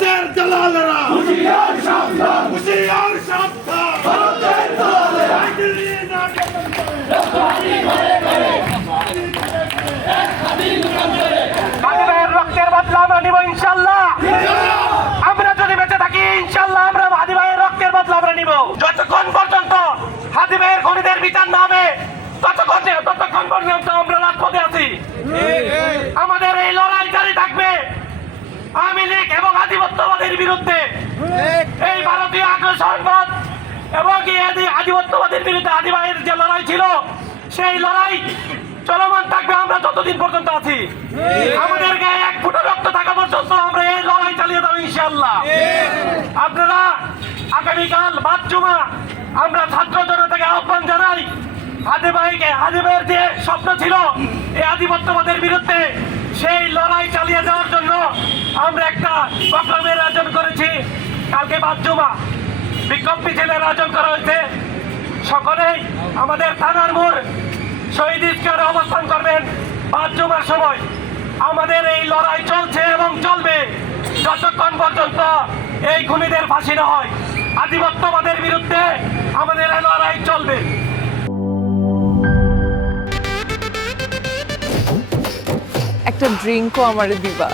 ভারতের দালালেরা হুঁশিয়ার সাবধান, হুঁশিয়ার সাবধান, ভারতের দালালেরা দিল্লি না হাদিমের রক্তের বদলা আমরা নিব ইনশাআল্লাহ। আমরা যদি বেঁচে থাকি ইনশাআল্লাহ আমরা হাদি ভাইয়ের রক্তের বদলা আমরা নিব। যতক্ষণ পর্যন্ত হাদি ভাইয়ের খুনিদের বিচার না হবে ততক্ষণ পর্যন্ত আমরা রাজপথে আছি। আমাদের এই লড়াই জারি থাকবে আওয়ামী লীগ এবং আধিপত্যবাদের বিরুদ্ধে। এই ভারতীয় আগ্রাসনবাদ এবং আধিপত্যবাদের বিরুদ্ধে হাদি ভাইয়ের যে লড়াই ছিল সেই লড়াই চলমান থাকবে আমরা যতদিন পর্যন্ত আছি। আমাদের গায়ে এক ফুটা রক্ত থাকা পর্যন্ত আমরা এই লড়াই চালিয়ে যাবো ইনশাআল্লাহ। আপনারা আগামীকাল বাদ জুমা আমরা ছাত্র জনতাকে আহ্বান জানাই, হাদি ভাইয়ের যে স্বপ্ন ছিল এই আধিপত্যবাদের বিরুদ্ধে সেই লড়াই চালিয়ে যাওয়ার জন্য আমরা একটা প্রোগ্রামের আয়োজন করেছি। কালকে বাদ জুমা বিক্ষোভ মিছিলের আয়োজন করা হয়েছে। সকলেই আমাদের থানার মোড় শহীদ ঈদগাহে অবস্থান করবেন বাদ জুমার সময়। আমাদের এই লড়াই চলছে এবং চলবে যতক্ষণ পর্যন্ত এই খুনিদের ফাঁসি না হয়। আধিপত্যবাদের বিরুদ্ধে আমাদের এই লড়াই চলবে। একটা ড্রিঙ্কও আমারে দিবা?